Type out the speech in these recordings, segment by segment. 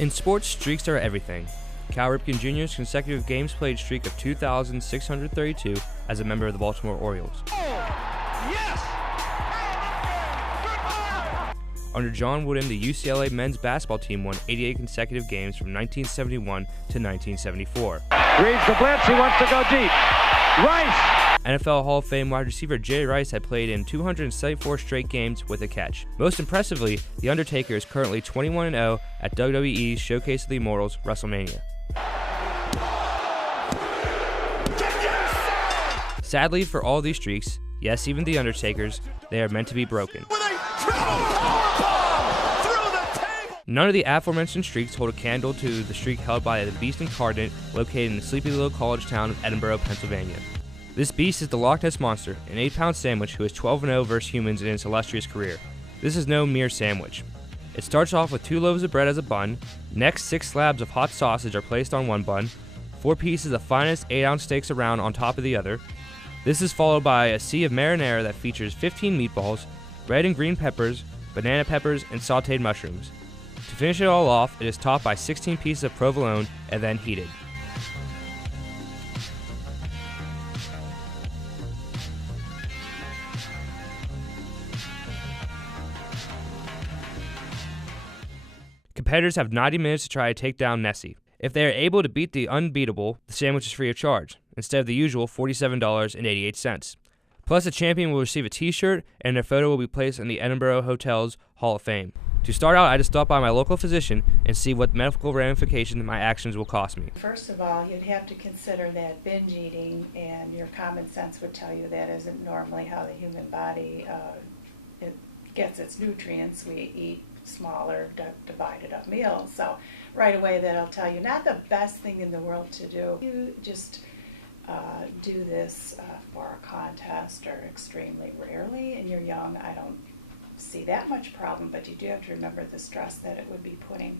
In sports, streaks are everything. Cal Ripken Jr.'s consecutive games played streak of 2,632 as a member of the Baltimore Orioles. Yes! Under John Wooden, the UCLA men's basketball team won 88 consecutive games from 1971 to 1974. Reads the blitz, he wants to go deep. Rice! NFL Hall of Fame wide receiver Jerry Rice had played in 274 straight games with a catch. Most impressively, The Undertaker is currently 21-0 at WWE's Showcase of the Immortals WrestleMania. Sadly for all these streaks, yes, even The Undertaker's, they are meant to be broken. None of the aforementioned streaks hold a candle to the streak held by the Beast Incarnate located in the sleepy little college town of Edinboro, Pennsylvania. This beast is the Loch Ness Monster, an 8-pound sandwich who is 12-0 versus humans in its illustrious career. This is no mere sandwich. It starts off with 2 loaves of bread as a bun, next 6 slabs of hot sausage are placed on one bun, 4 pieces of finest 8-ounce steaks around on top of the other. This is followed by a sea of marinara that features 15 meatballs, red and green peppers, banana peppers, and sauteed mushrooms. To finish it all off, it is topped by 16 pieces of provolone and then heated. Competitors have 90 minutes to try to take down Nessie. If they are able to beat the unbeatable, the sandwich is free of charge, instead of the usual $47.88. Plus, the champion will receive a t-shirt and their photo will be placed in the Edinboro Hotel's Hall of Fame. To start out, I just stopped by my local physician and see what medical ramifications my actions will cost me. First of all, you'd have to consider that binge eating, and your common sense would tell you that isn't normally how the human body it gets its nutrients. We eat smaller, divided up meals. So right away that'll tell you not the best thing in the world to do. You just do this for a contest or extremely rarely and you're young. I don't see that much problem, but you do have to remember the stress that it would be putting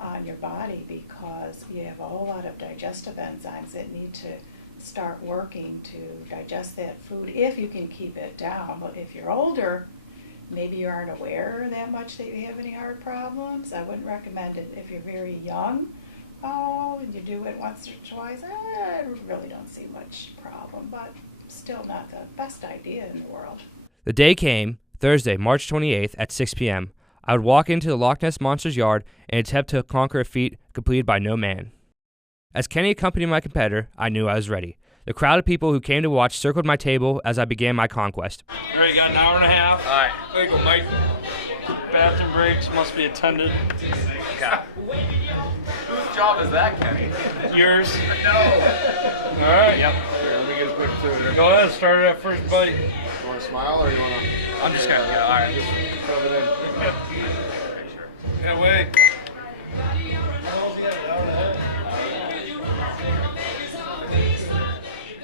on your body because you have a whole lot of digestive enzymes that need to start working to digest that food if you can keep it down. But if you're older, maybe you aren't aware that much that you have any heart problems. I wouldn't recommend it if you're very young. And you do it once or twice, I really don't see much problem, but still not the best idea in the world. The day came, Thursday, March 28th at 6 p.m. I would walk into the Loch Ness Monster's yard and attempt to conquer a feat completed by no man. As Kenny accompanied my competitor, I knew I was ready. The crowd of people who came to watch circled my table as I began my conquest. All right, you got an hour and a half. All right. There you go, Mike. Bathroom breaks must be attended. Okay. Whose job is that, Kenny? Yours. No. All right. Yep. Here, let me get a quick tour. Go ahead, start that first bite. You want to smile or you want to? I'm just going to, all right. Just shove it in. Yeah, wait.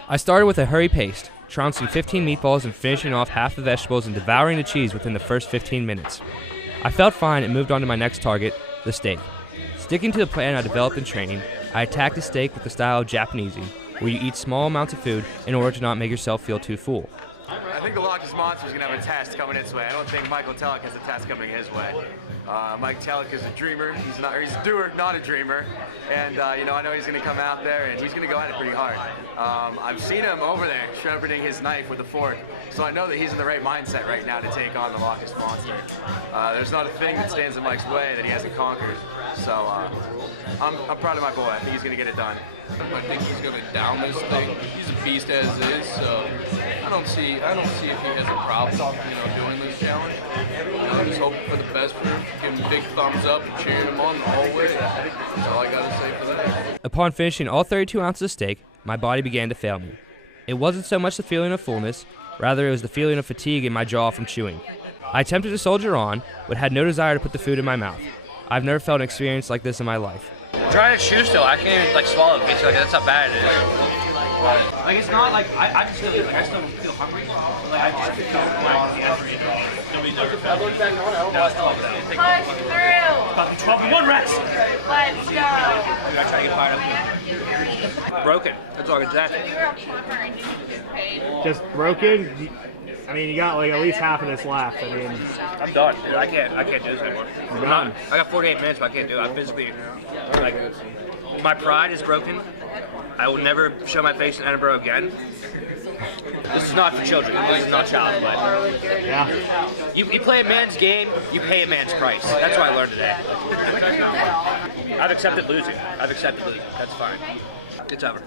I started with a hurry pace, trouncing 15 meatballs and finishing off half the vegetables and devouring the cheese within the first 15 minutes. I felt fine and moved on to my next target, the steak. Sticking to the plan I developed in training, I attacked the steak with the style of Japanesing, where you eat small amounts of food in order to not make yourself feel too full. I think the Loch Ness Monster is going to have a test coming its way. I don't think Michael Telek has a test coming his way. Mike Telek is a dreamer. He's a doer, not a dreamer. And I know he's going to come out there and he's going to go at it pretty hard. I've seen him over there sharpening his knife with a fork, so I know that he's in the right mindset right now to take on the Loch Ness Monster. There's not a thing that stands in Mike's way that he hasn't conquered. So I'm proud of my boy. I think he's going to get it done. I think he's going to down this thing. He's a beast as is, so I don't see if he has a problem, doing this challenge. I'm just hoping for the best for him. Give him a big thumbs up, cheering him on the whole way. That's all I got to say for that. Upon finishing all 32 ounces of steak, my body began to fail me. It wasn't so much the feeling of fullness, rather it was the feeling of fatigue in my jaw from chewing. I attempted to soldier on, but had no desire to put the food in my mouth. I've never felt an experience like this in my life. Trying to chew still, I can't even swallow a piece. That's how bad it is. It's not like I just feel I still feel hungry. I just feel Push through. about to be 12 and 1 rest. Let's go. I try to get fired up. Broken. That's all I can say. Just broken? I mean, you got like at least half of this left. I mean, I'm done, dude. I can't do this anymore. You're done. I got 48 minutes, but I can't do it. I physically, like, my pride is broken. I will never show my face in Edinboro again. This is not for children. This is not child play. yeah. You play a man's game, you pay a man's price. That's what I learned today. I've accepted losing. That's fine. It's over.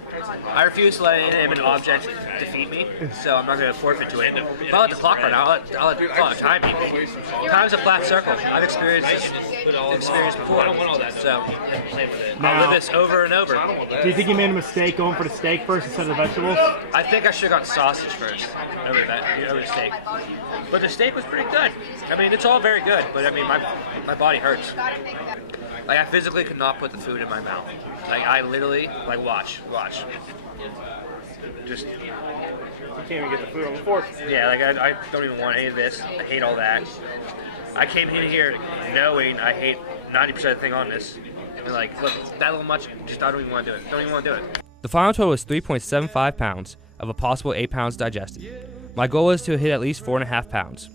I refuse to let an object defeat me, so I'm not going to forfeit to it. If I let the clock run out, I'll let the time beat me. Time's a flat circle. I've experienced this before, so I'll live this over and over. Do you think you made a mistake going for the steak first instead of the vegetables? I think I should have gotten sausage first over the steak. But the steak was pretty good. I mean, it's all very good, but I mean, my body hurts. Like, I physically could not put the food in my mouth. Like, I literally, like, watch. Just, You can't even get the food on the fork. yeah, like, I don't even want any of this. I hate all that. I came in here knowing I hate 90% of the thing on this. And, like, look, that little much, just I don't even want to do it. Don't even want to do it. The final total is 3.75 pounds of a possible 8 pounds digested. My goal is to hit at least 4.5 pounds.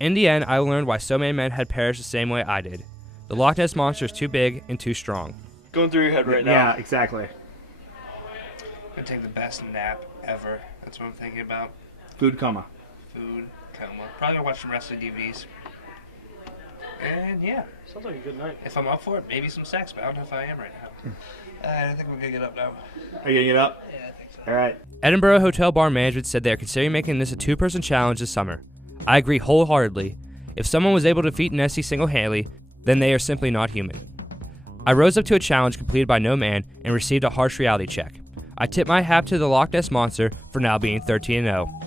In the end, I learned why so many men had perished the same way I did. The Loch Ness Monster is too big and too strong. Going through your head right now. Yeah, exactly. I'm gonna take the best nap ever. That's what I'm thinking about. Food coma. Food coma. Probably gonna watch some wrestling DVDs. And yeah, Sounds like a good night. if I'm up for it, maybe some sex, but I don't know if I am right now. I think we're gonna get up now. Are you gonna get up? Yeah, I think so. All right. Edinboro Hotel Bar management said they are considering making this a 2-person challenge this summer. I agree wholeheartedly. If someone was able to defeat Nessie single-handedly, then they are simply not human. I rose up to a challenge completed by no man and received a harsh reality check. I tip my hat to the Loch Ness Monster for now being 13-0.